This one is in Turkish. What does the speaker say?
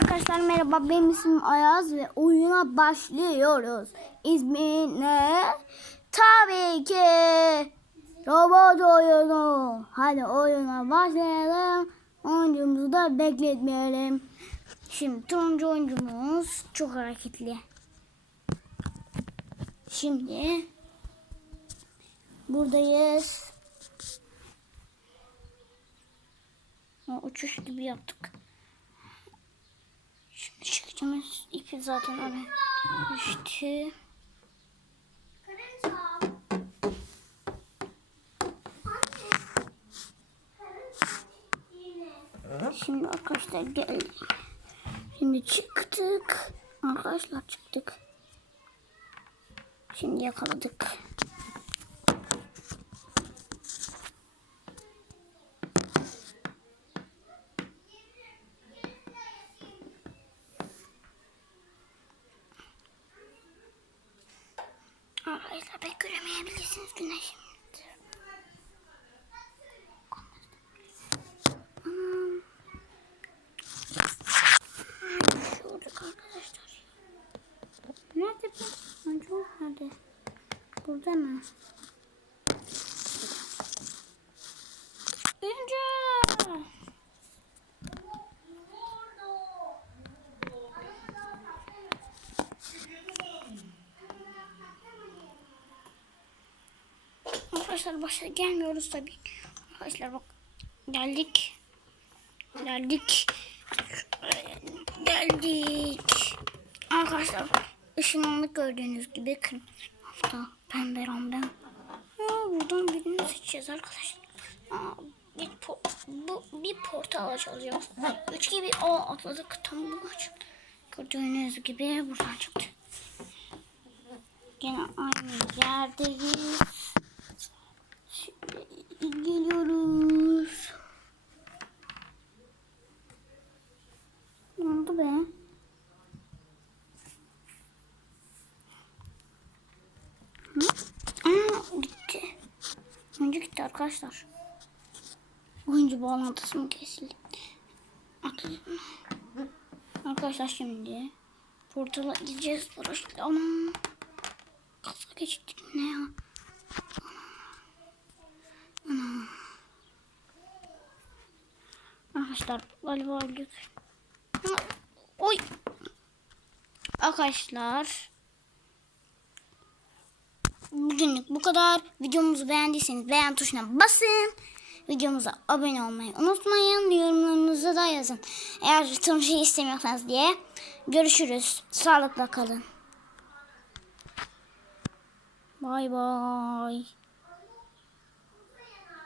Arkadaşlar merhaba benim ismim Ayaz ve oyuna başlıyoruz. İsmi ne? Tabii ki robot oyunu. Hadi oyuna başlayalım. Oyuncumuzu da bekletmeyelim. Şimdi turuncu oyuncumuz çok hareketli. Şimdi buradayız. Uçuş gibi yaptık. Şimdi çıkacağımız ipi zaten oraya düştü. Şimdi arkadaşlar geldik. Şimdi çıktık. Arkadaşlar çıktık. Şimdi yakaladık. Arkadaşlar pek göremeyebilirsiniz arkadaşlar. Nerede bu? Acaba nerede? Burada mı? Arkadaşlar başa gelmiyoruz tabii. Arkadaşlar bak geldik. Geldik. Geldik. Arkadaşlar ışınlandık gördüğünüz gibi kırmızı hafta pembe ramdan. Aa, buradan birini seçeceğiz arkadaşlar. Aa, bir po bu bir portal açacağız. Üç gibi o atladık tam bu aç. Gördüğünüz gibi buradan çıktı. Yine aynı yerdeyiz. Şimdi geliyoruz. Ne oldu be? Hı? Aa, gitti. Önce gitti arkadaşlar. Oyuncu bağlantısı mı kesildi? Atladım. Arkadaşlar şimdi portala gideceğiz. Burası ama kafa geçtik ne ya? Arkadaşlar galiba. Ha, Oy. Arkadaşlar. Bugünlük bu kadar. Videomuzu beğendiyseniz beğen tuşuna basın. Videomuza abone olmayı unutmayın. Yorumlarınızı da yazın. Eğer şey istemiyorsanız diye. Görüşürüz. Sağlıkla kalın. Bay bay.